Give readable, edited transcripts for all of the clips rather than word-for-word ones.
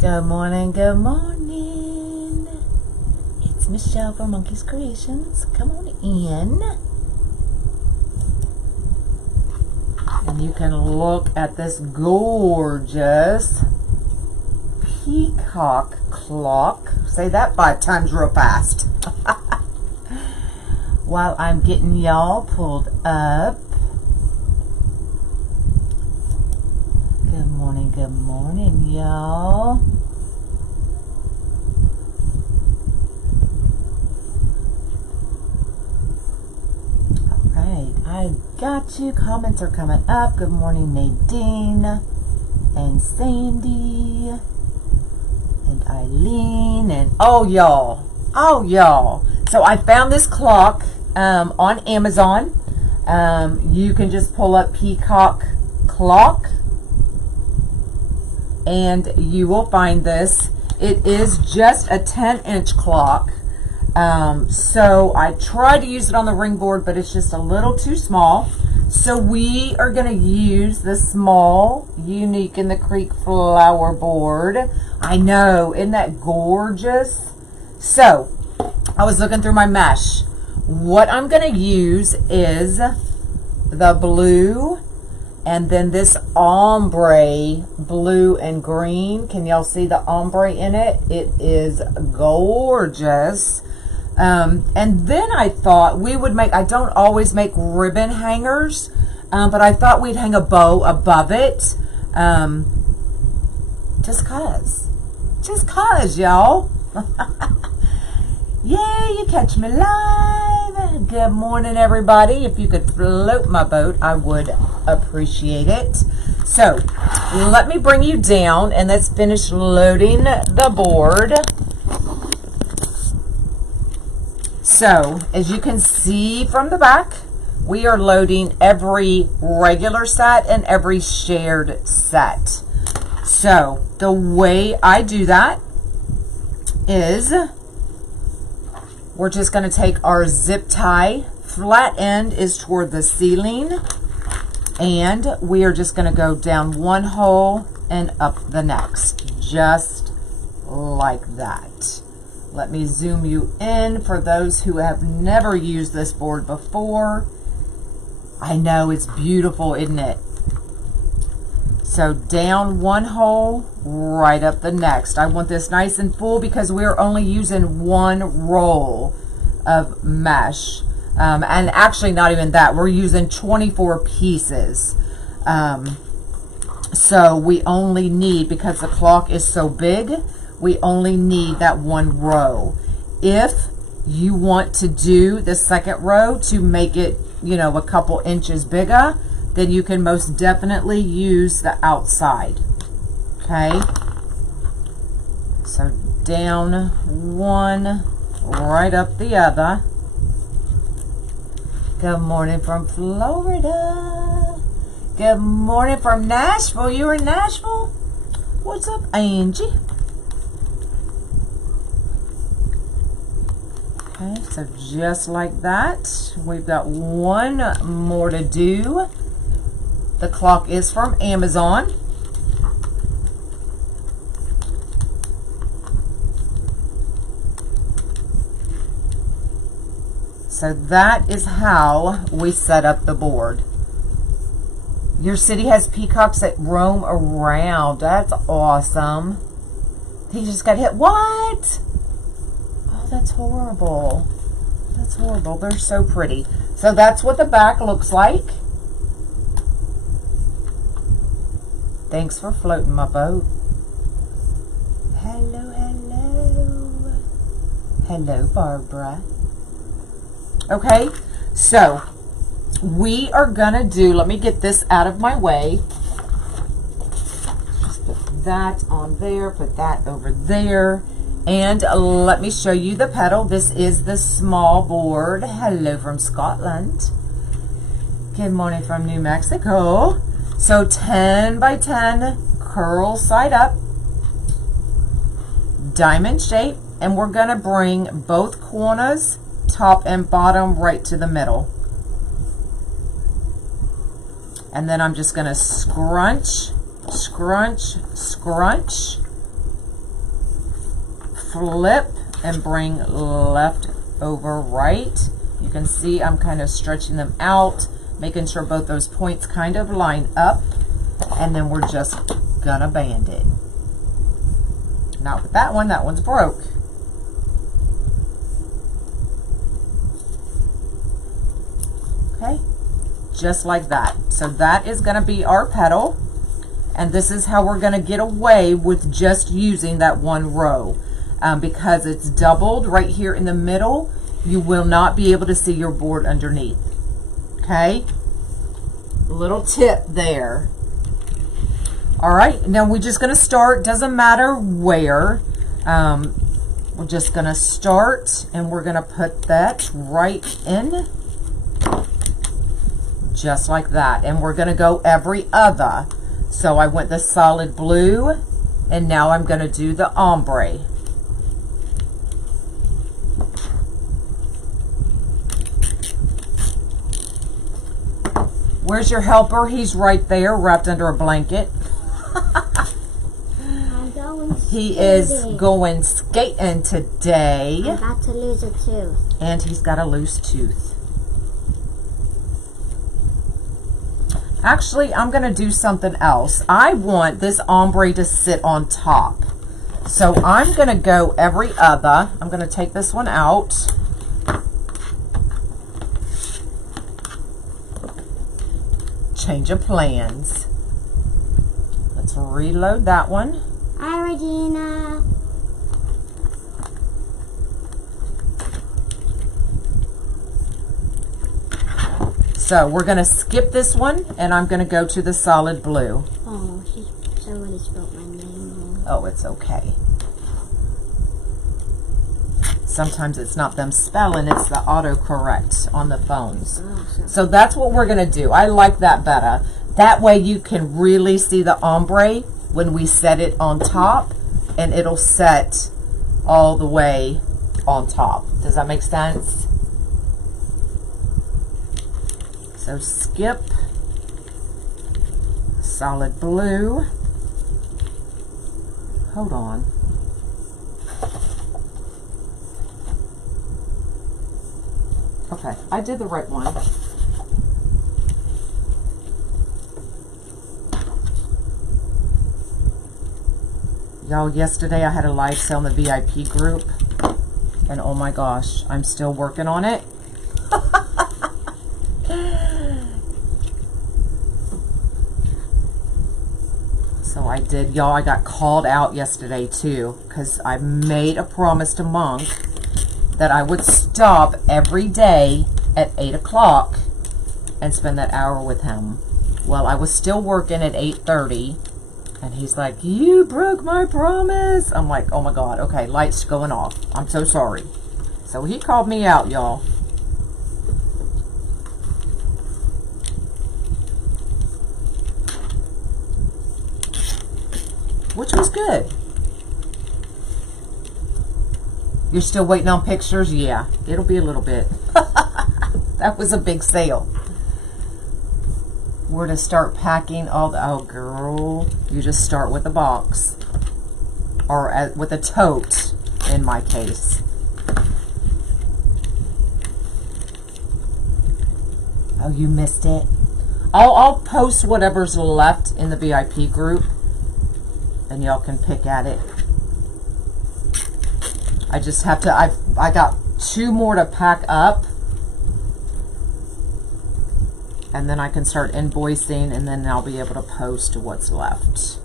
Good morning, good morning. It's Michelle from Monkey's Creations. Come on in. And you can look at this gorgeous peacock clock. Say that 5 times real fast. While I'm getting y'all pulled up. Good morning, y'all. Alright, I got you. Comments are coming up. Good morning, Nadine and Sandy and Eileen and oh y'all. So I found this clock on Amazon. You can just pull up Peacock clock and you will find this. It is just a 10-inch clock. So I tried to use it on the ring board, but it's just a little too small. So we are going to use the small Unique in the Creek flower board. I know, isn't that gorgeous? So I was looking through my mesh. What I'm going to use is the blue and then this ombre blue and green. Can y'all see the ombre in it? It is gorgeous. And then I thought we would make, I don't always make ribbon hangers, but I thought we'd hang a bow above it. Just cause, y'all. Yay, you catch me live. Good morning, everybody. If you could float my boat, I would appreciate it. So let me bring you down and let's finish loading the board. So as you can see from the back, we are loading every regular set and every shared set. So the way I do that is we're just going to take our zip tie, flat end is toward the ceiling, and we are just going to go down one hole and up the next, just like that. Let me zoom you in for those who have never used this board before. I know, it's beautiful, isn't it? So down one hole, right up the next. I want this nice and full because we're only using one roll of mesh. And actually not even that. We're using 24 pieces. So we only need, because the clock is so big, we only need that one row. If you want to do the second row to make it, you know, a couple inches bigger, then you can most definitely use the outside. Okay? So down one, right up the other. Good morning from Florida. Good morning from Nashville. You in Nashville? What's up, Angie? Okay, so just like that, we've got one more to do. The clock is from Amazon. So that is how we set up the board. Your city has peacocks that roam around. That's awesome. He just got hit. What? Oh, that's horrible. That's horrible. They're so pretty. So that's what the back looks like. Thanks for floating my boat. Hello, hello. Hello, Barbara. Okay, so we are gonna do, let me get this out of my way. Just put that on there, put that over there. And let me show you the petal. This is the small board. Hello from Scotland. Good morning from New Mexico. So 10 by 10 curl side up, diamond shape, and we're going to bring both corners, top and bottom, right to the middle. And then I'm just going to scrunch, scrunch, scrunch, flip and bring left over right. You can see I'm kind of stretching them out, making sure both those points kind of line up, and then we're just gonna band it. Not with that one, that one's broke. Okay, just like that. So that is gonna be our petal, and this is how we're gonna get away with just using that one row. Because it's doubled right here in the middle, you will not be able to see your board underneath. Okay, little tip there. All right, now we're just gonna start, doesn't matter where. We're just gonna start, and we're gonna put that right in, just like that. And we're gonna go every other. So I went the solid blue, and now I'm gonna do the ombre. Where's your helper? He's right there, wrapped under a blanket. He is going skating today. I'm about to lose a tooth. And he's got a loose tooth. Actually, I'm going to do something else. I want this ombre to sit on top. So I'm going to go every other. I'm going to take this one out. Change of plans. Let's reload that one. Hi, Regina. So we're going to skip this one, and I'm going to go to the solid blue. Oh, somebody spelled my name wrong. Oh, it's okay. Sometimes it's not them spelling, it's the autocorrect on the phones. Oh, so that's what we're going to do. I like that better. That way you can really see the ombre when we set it on top, and it'll set all the way on top. Does that make sense? So skip, solid blue. Hold on. Okay, I did the right one. Y'all, yesterday I had a live sale in the VIP group, and oh my gosh, I'm still working on it. So I did, y'all, I got called out yesterday too, because I made a promise to Monk that I would stop every day at 8 o'clock and spend that hour with him. Well, I was still working at 8:30, and he's like, you broke my promise. I'm like, oh my God, okay, light's going off. I'm so sorry. So he called me out, y'all. Which was good. You're still waiting on pictures? Yeah, it'll be a little bit. That was a big sale. We're to start packing all the, oh girl, you just start with a box. Or with a tote, in my case. Oh, you missed it? I'll post whatever's left in the VIP group, and y'all can pick at it. I just have to, I got 2 more to pack up, and then I can start invoicing, and then I'll be able to post what's left.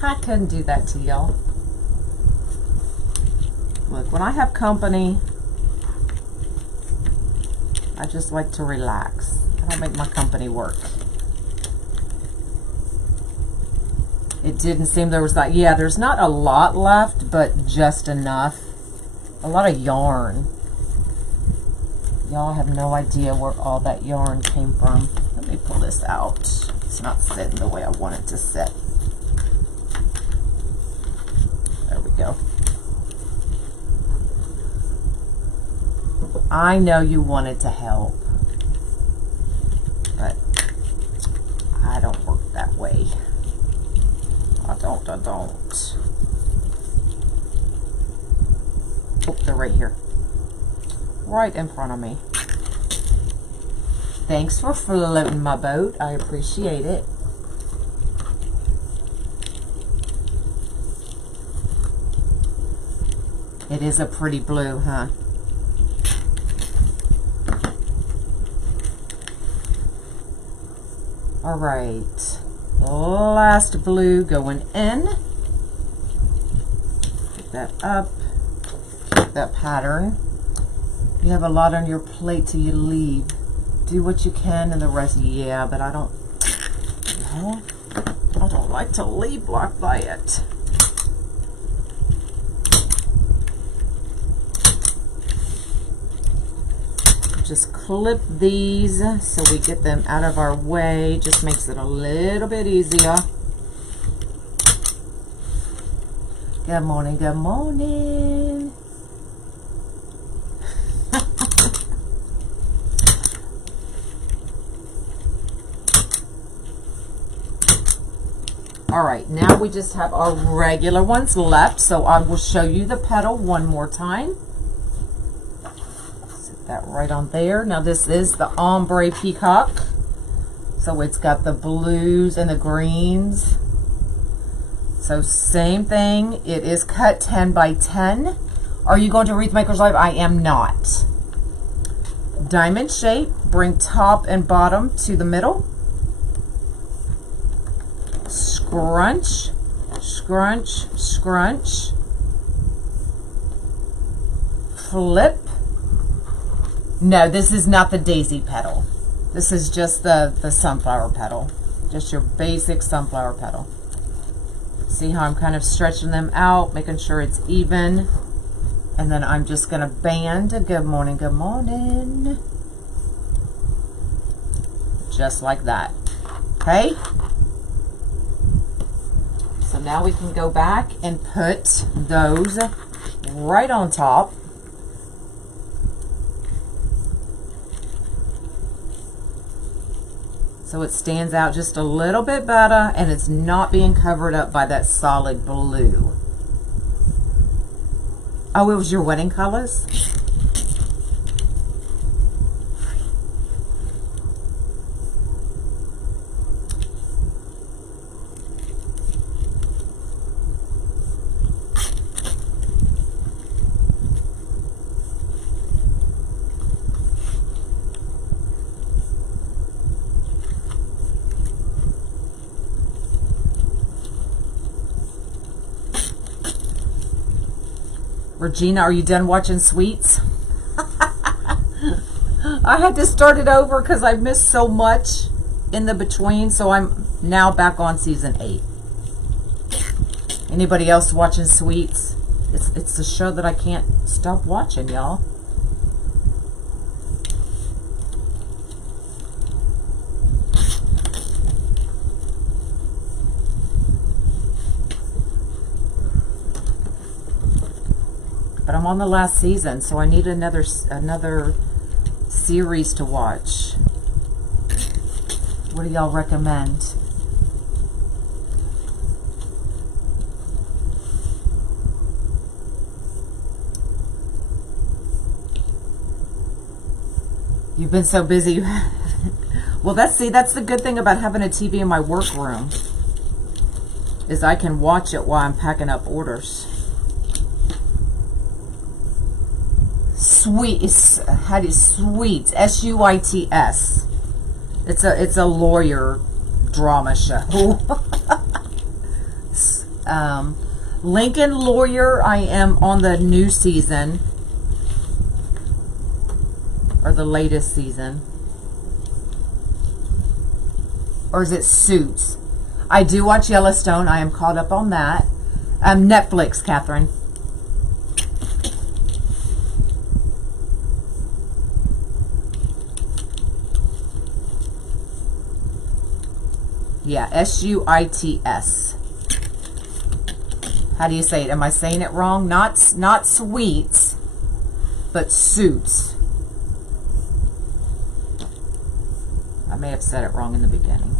I couldn't do that to y'all. Look, when I have company, I just like to relax. I don't make my company work. It didn't seem there was that. Yeah, there's not a lot left, but just enough. A lot of yarn. Y'all have no idea where all that yarn came from. Let me pull this out. It's not sitting the way I want it to sit. There we go. I know you wanted to help, but I don't work that way. I don't. Oh, they're right here. Right in front of me. Thanks for floating my boat. I appreciate it. It is a pretty blue, huh? All right. Last blue going in. Pick that up. Pick that pattern. You have a lot on your plate till you leave. Do what you can and the rest, yeah, but I don't like to leave blocked by it. Just clip these so we get them out of our way. Just makes it a little bit easier. Good morning, good morning. All right, now we just have our regular ones left, so I will show you the petal one more time. Set that right on there. Now this is the ombre peacock, so it's got the blues and the greens. So same thing, it is cut 10 by 10. Are you going to Wreath Makers Live? I am not. Diamond shape, bring top and bottom to the middle. Scrunch, scrunch, scrunch, flip. No, this is not the daisy petal. This is just the sunflower petal. Just your basic sunflower petal. See how I'm kind of stretching them out, making sure it's even. And then I'm just going to band. Good morning, good morning. Just like that. Okay? So now we can go back and put those right on top. So it stands out just a little bit better and it's not being covered up by that solid blue. Oh, it was your wedding colors? Regina, are you done watching Sweets? I had to start it over because I missed so much in the between, so I'm now back on season 8. Anybody else watching Sweets? It's a show that I can't stop watching, y'all. But I'm on the last season, so I need another series to watch. What do y'all recommend? You've been so busy. Well, that's the good thing about having a TV in my workroom is I can watch it while I'm packing up orders. Sweets, how do you, Sweets, S-U-I-T-S. It's a lawyer drama show. Lincoln Lawyer, I am on the new season, or the latest season. Or is it Suits? I do watch Yellowstone. I am caught up on that. Netflix, Catherine. Yeah, S-U-I-T-S. How do you say it? Am I saying it wrong? Not Sweets, but Suits. may have said it wrong in the beginning.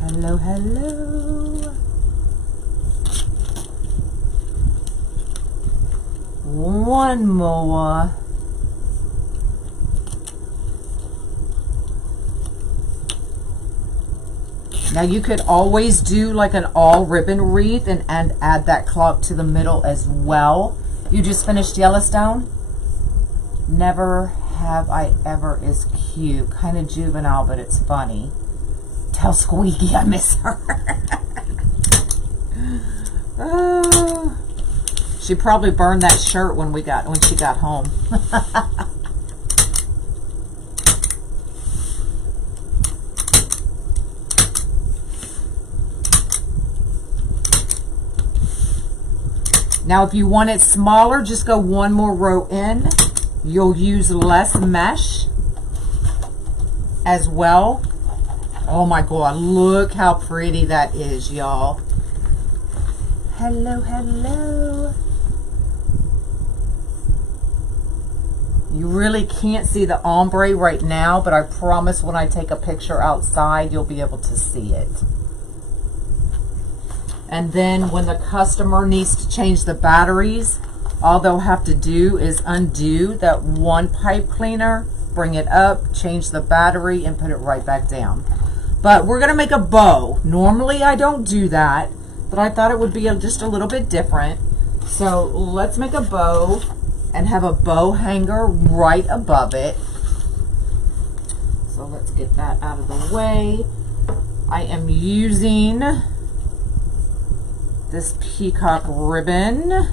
Hello, hello. One more. Now you could always do like an all ribbon wreath and add that clock to the middle as well. You just finished Yellowstone? Never have I ever is cute. Kind of juvenile, but it's funny. Tell Squeaky I miss her. Oh, she probably burned that shirt when she got home. Now, if you want it smaller, just go one more row in. You'll use less mesh as well. Oh my God, look how pretty that is, y'all. Hello, hello. You really can't see the ombre right now, but I promise when I take a picture outside, you'll be able to see it. And then when the customer needs to change the batteries, all they'll have to do is undo that one pipe cleaner, bring it up, change the battery, and put it right back down. But we're gonna make a bow. Normally I don't do that, but I thought it would be just a little bit different. So let's make a bow and have a bow hanger right above it. So let's get that out of the way. I am using this Peacock ribbon.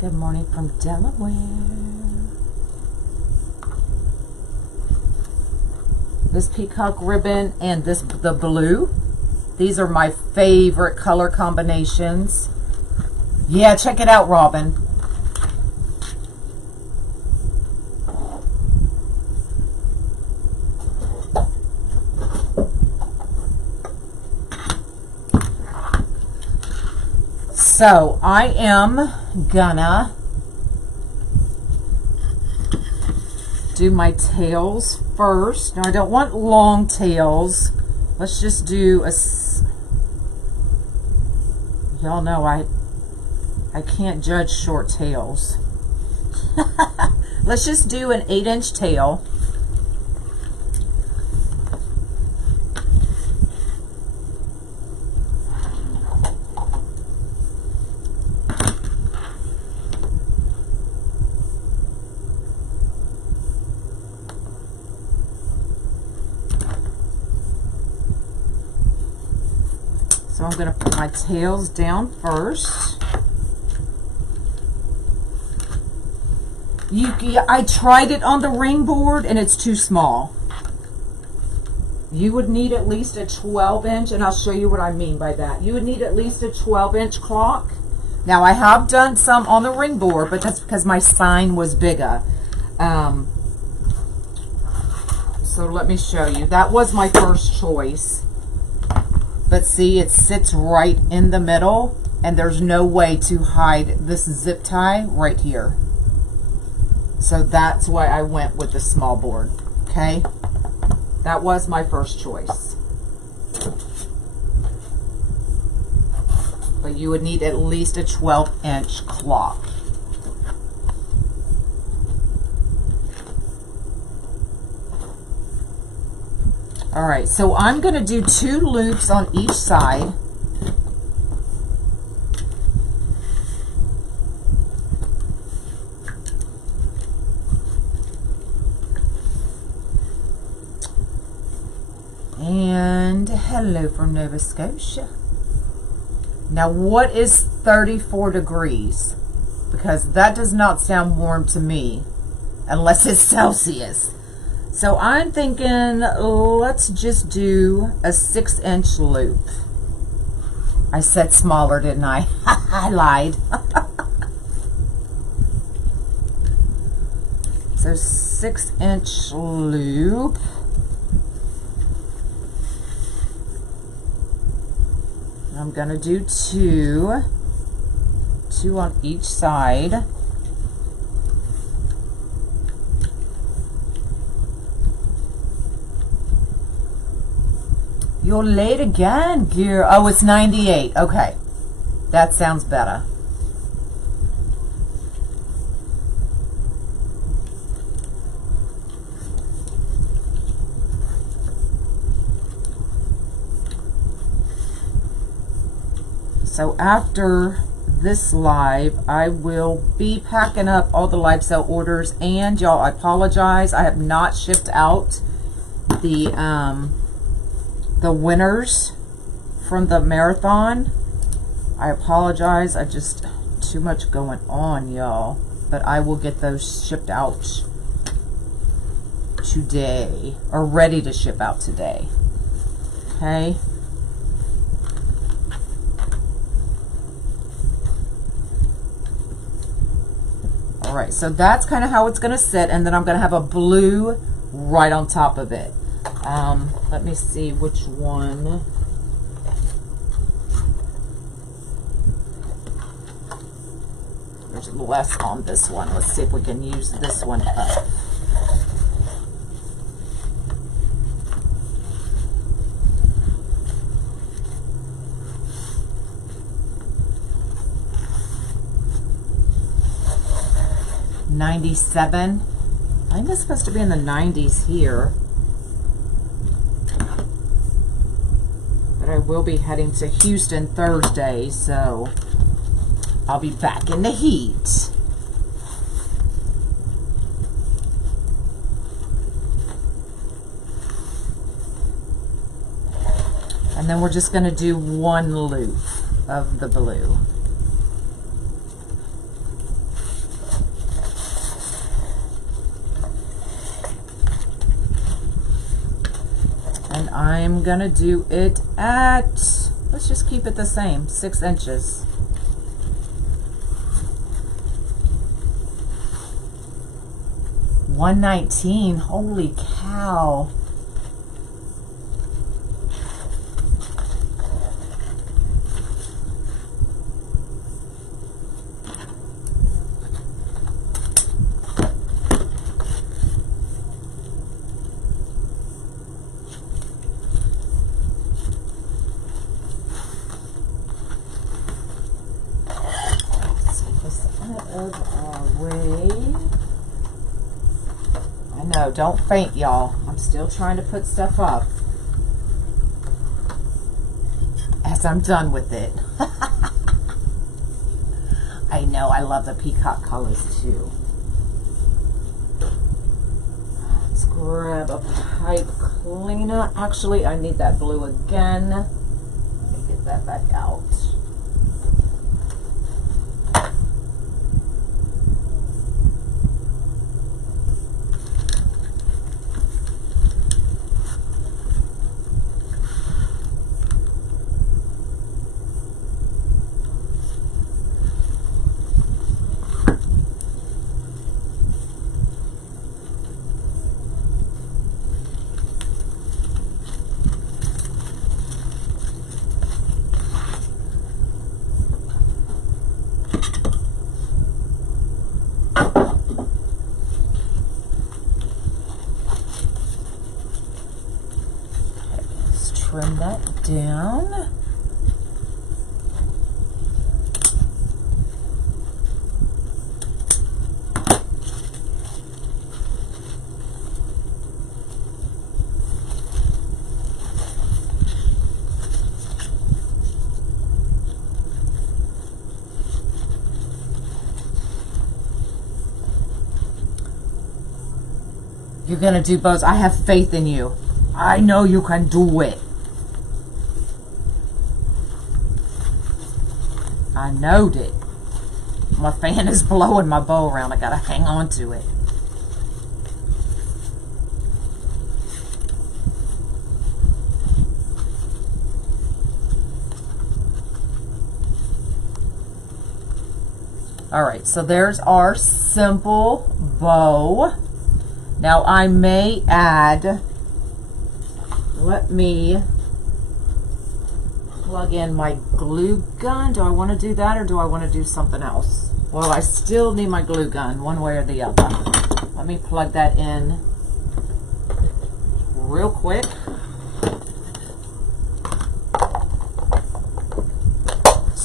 Good morning from Delaware. This Peacock ribbon and the blue. These are my favorite color combinations. Yeah, check it out, Robin. So I am gonna do my tails first. Now I don't want long tails. Let's just do a, y'all know I can't judge short tails. Let's just do an 8-inch tail. So I'm going to put my tails down first. I tried it on the ring board and it's too small. You would need at least a 12-inch, and I'll show you what I mean by that. You would need at least a 12-inch clock. Now I have done some on the ring board, but that's because my sign was bigger. So let me show you. That was my first choice. But see, it sits right in the middle, and there's no way to hide this zip tie right here. So that's why I went with the small board, okay? That was my first choice. But you would need at least a 12-inch clock. All right, so I'm going to do 2 loops on each side. And hello from Nova Scotia. Now, what is 34 degrees? Because that does not sound warm to me, unless it's Celsius. So I'm thinking, let's just do a 6-inch loop. I said smaller, didn't I? I lied. So 6-inch loop. I'm gonna do 2 on each side. You're late again, girl. Oh, it's 98. Okay. That sounds better. So after this live, I will be packing up all the live sale orders, and y'all, I apologize. I have not shipped out the winners from the marathon. I apologize. I just too much going on, y'all. But I will get those shipped out today, or ready to ship out today. Okay. All right, so that's kind of how it's going to sit, and then I'm going to have a blue right on top of it. Let me see which one. There's less on this one. Let's see if we can use this one up. $97. I think it's supposed to be in the 90s here. But I will be heading to Houston Thursday, so I'll be back in the heat. And then we're just going to do one loop of the blue. And I'm going to do it at, let's just keep it the same, 6 inches. $119. Holy cow. No, don't faint, y'all. I'm still trying to put stuff up as I'm done with it. I know, I love the peacock colors too. Let's grab a pipe cleaner. Actually, I need that blue again. Let me get that back out. Trim that down. You're gonna do both. I have faith in you. I know you can do it. I knowed it. My fan is blowing my bow around. I gotta hang on to it. Alright, so there's our simple bow. Now I may add, let me plug in my glue gun. Do I want to do that, or do I want to do something else? Well, I still need my glue gun one way or the other. Let me plug that in real quick.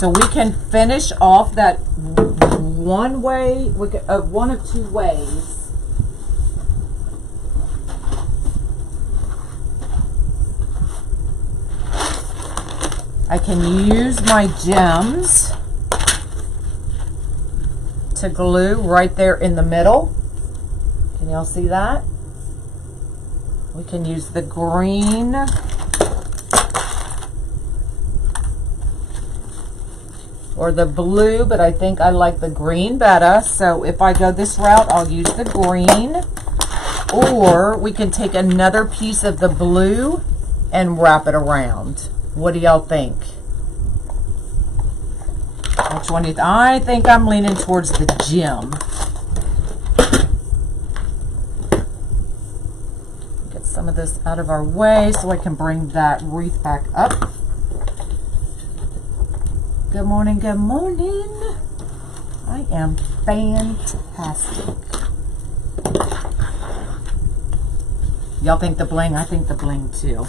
So we can finish off that one way, one of two ways. I can use my gems to glue right there in the middle. Can y'all see that? We can use the green or the blue, but I think I like the green better. So if I go this route, I'll use the green. Or we can take another piece of the blue and wrap it around. What do y'all think? Which one do you think? I think I'm leaning towards the gem. Get some of this out of our way so I can bring that wreath back up. Good morning, good morning. I am fantastic. Y'all think the bling? I think the bling too.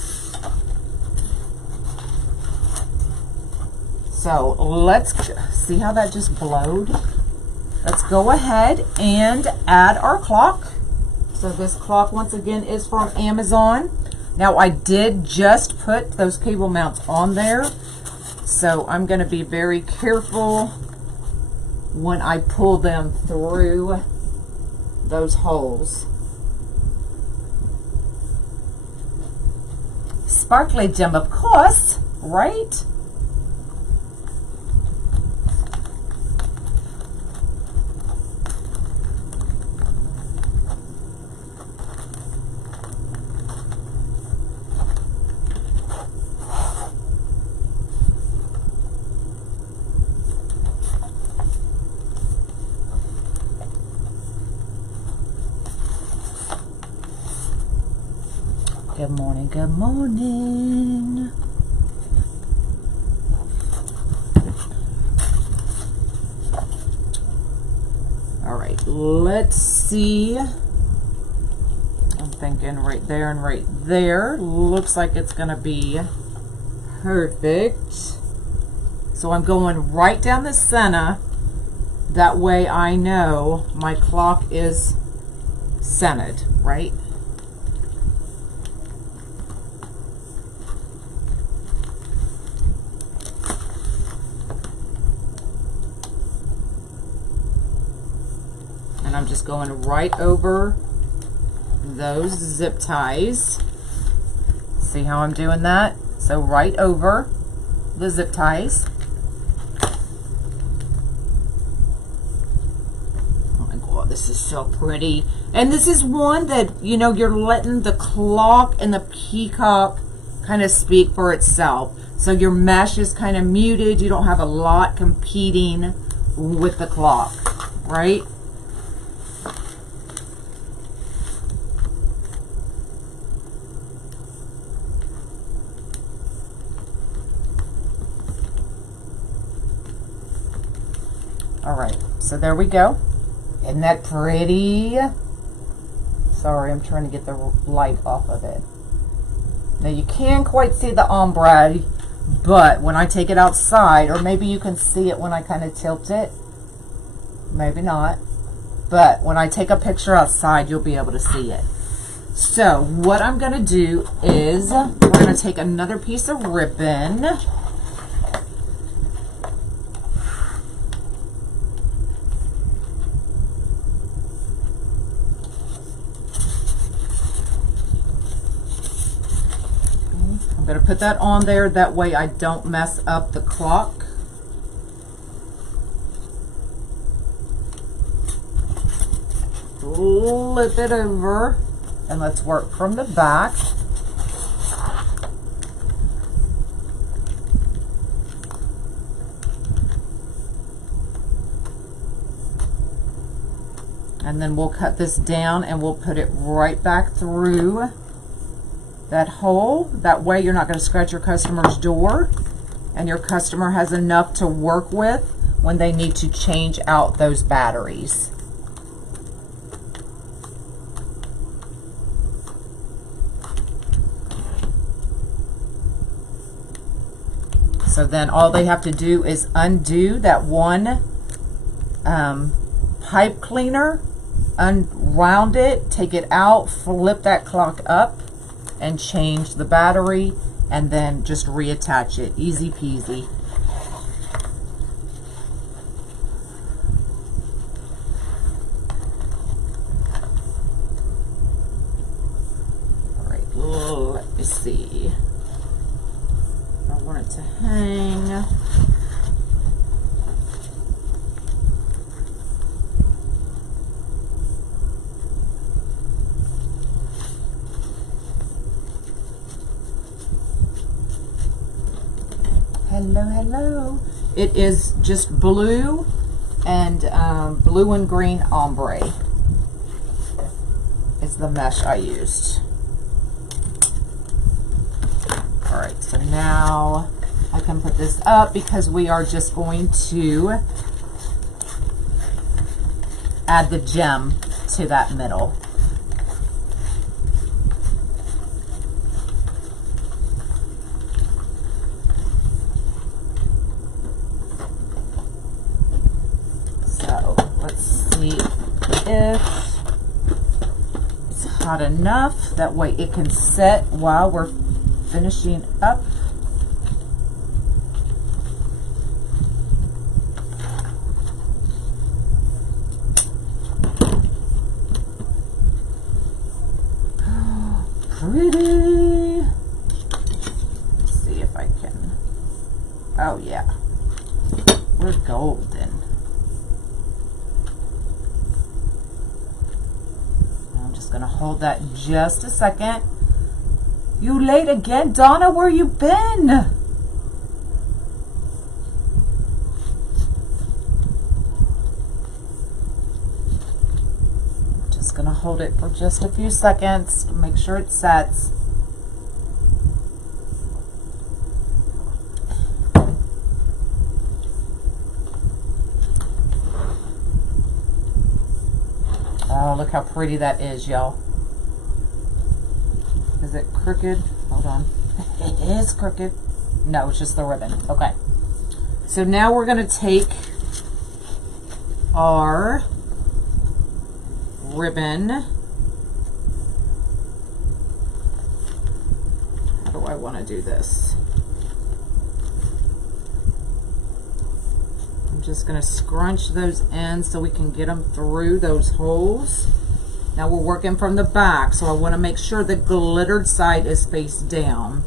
So let's see how that just blowed. Let's go ahead and add our clock. So this clock once again is from Amazon. Now I did just put those cable mounts on there. So I'm going to be very careful when I pull them through those holes. Sparkly gem, of course, right? Good morning, good morning. All right, let's see. I'm thinking right there and right there. Looks like it's gonna be perfect. So I'm going right down the center. That way I know my clock is centered, right? And I'm just going right over those zip ties. See how I'm doing that? So right over the zip ties. Oh my God, this is so pretty. And this is one that, you know, you're letting the clock and the peacock kind of speak for itself. So your mesh is kind of muted. You don't have a lot competing with the clock, right? All right, so there we go. Isn't that pretty? Sorry, I'm trying to get the light off of it. Now you can't quite see the ombre, but when I take it outside, or maybe you can see it when I kind of tilt it. Maybe not. But when I take a picture outside, you'll be able to see it. So what I'm gonna do is, we're gonna take another piece of ribbon. I'm going to put that on there, that way I don't mess up the clock. Flip it over and let's work from the back. And then we'll cut this down and we'll put it right back through that hole. That way you're not going to scratch your customer's door, and your customer has enough to work with when they need to change out those batteries. So then all they have to do is undo that one pipe cleaner, unwound it, take it out, flip that clock up, and change the battery, and then just reattach it. Easy peasy. All right, let me see. I want it to hang. Hello, hello. It is just blue and blue and green ombre is the mesh I used. All right, so now I can put this up because we are just going to add the gem to that middle. If it's hot enough, that way it can set while we're finishing up. Pretty. Let's see if I can. Oh yeah, we're golden. Gonna hold that just a second. You late again, Donna? Where you been? Just gonna hold it for just a few seconds to make sure it sets. Oh, look how pretty that is, y'all. Is it crooked? Hold on. It is crooked. No, it's just the ribbon. Okay. So now we're going to take our ribbon. How do I want to do this? Just going to scrunch those ends so we can get them through those holes. Now we're working from the back, so I want to make sure the glittered side is face down.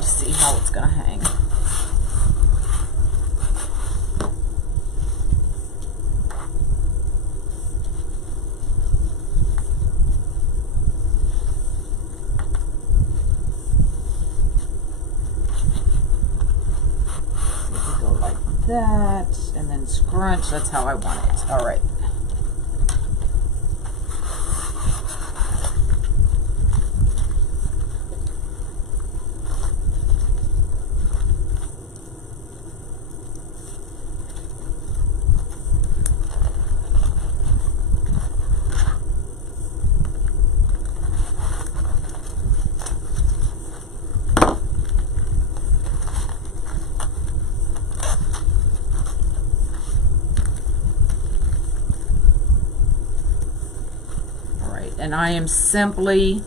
See how it's going to hang. Go like that, and then scrunch. That's how I want it. All right. And I am simply,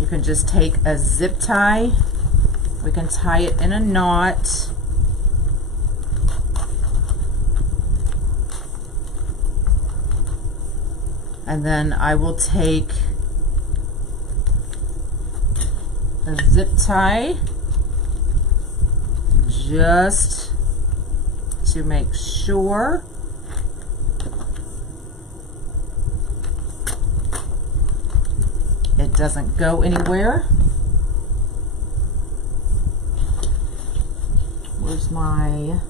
you can just take a zip tie, we can tie it in a knot, and then I will take a zip tie just to make sure it doesn't go anywhere. Where's my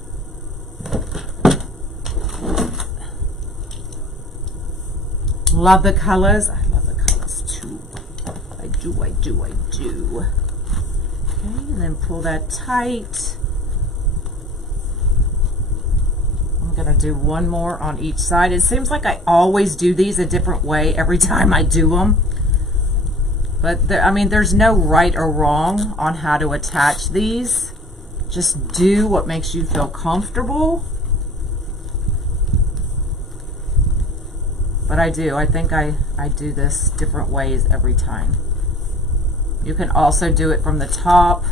love the colors. I love the colors too. I do. Okay, and then pull that tight. I'm gonna do one more on each side. It seems like I always do these a different way every time I do them. But I mean, there's no right or wrong on how to attach these. Just do what makes you feel comfortable. But I think I do this different ways every time. You can also do it from the top.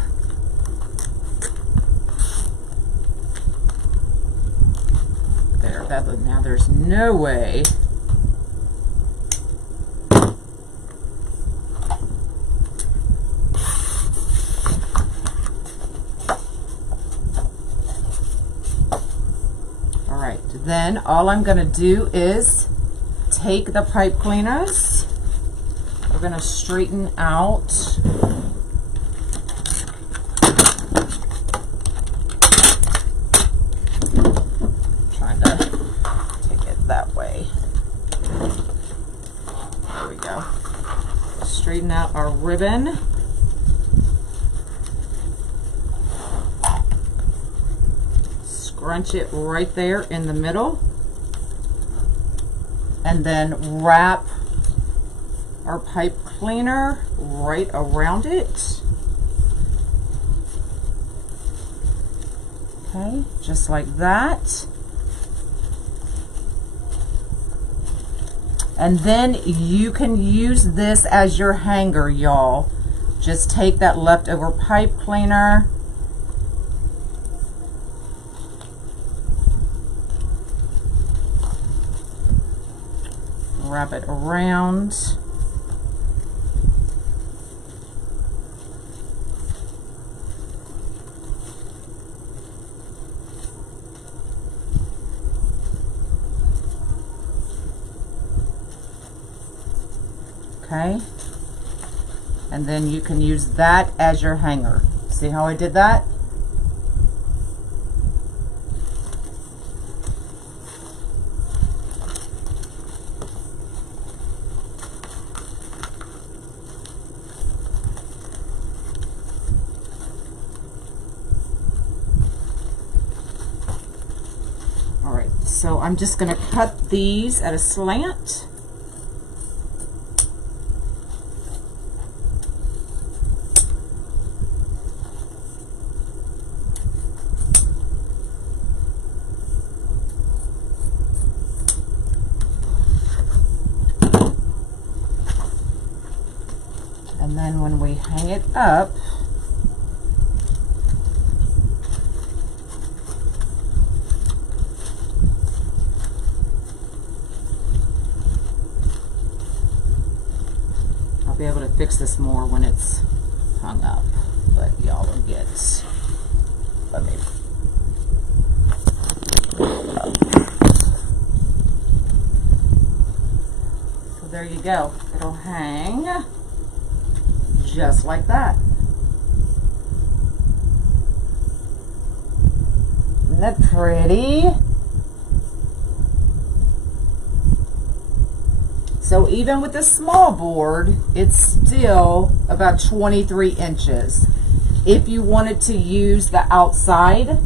There, now there's no way. All right, then all I'm gonna do is take the pipe cleaners. We're going to straighten out. Trying to take it that way. There we go. Straighten out our ribbon. Scrunch it right there in the middle. And then wrap our pipe cleaner right around it. Okay, just like that. And then you can use this as your hanger, y'all. Just take that leftover pipe cleaner. Wrap it around. Okay. And then you can use that as your hanger. See how I did that? So I'm just going to cut these at a slant. And then when we hang it up, be able to fix this more when it's hung up, but y'all will get. Let me. So there you go. It'll hang just like that. Isn't that pretty? So even with the small board, it's still about 23 inches. If you wanted to use the outside,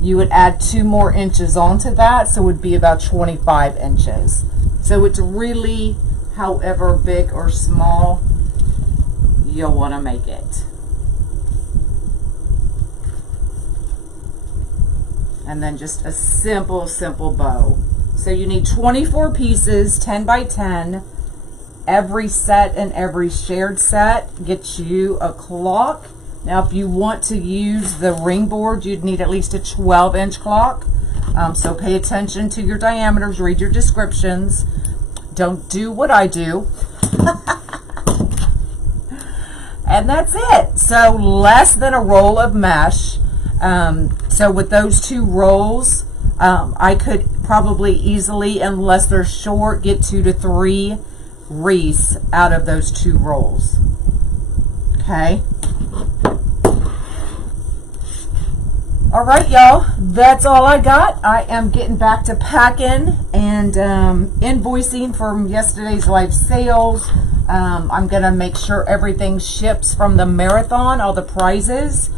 you would add 2 more inches onto that, so it would be about 25 inches. So it's really however big or small you'll want to make it. And then just a simple bow. So you need 24 pieces, 10 by 10. Every set and every shared set gets you a clock. Now, if you want to use the ring board, you'd need at least a 12-inch clock. So pay attention to your diameters, read your descriptions. Don't do what I do. And that's it. So less than a roll of mesh. So with those 2 rolls, I could probably easily, unless they're short, get 2 to 3 wreaths out of those 2 rolls. Okay. All right, y'all, that's all I got. I am getting back to packing and invoicing from yesterday's live sales. I'm going to make sure everything ships from the marathon, all the prizes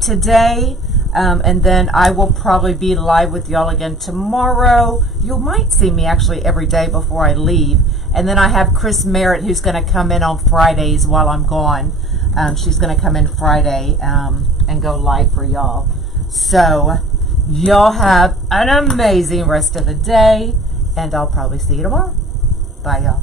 today. And then I will probably be live with y'all again tomorrow. You might see me actually every day before I leave. And then I have Chris Merritt, who's going to come in on Fridays while I'm gone. She's going to come in Friday and go live for y'all. So y'all have an amazing rest of the day, and I'll probably see you tomorrow. Bye, y'all.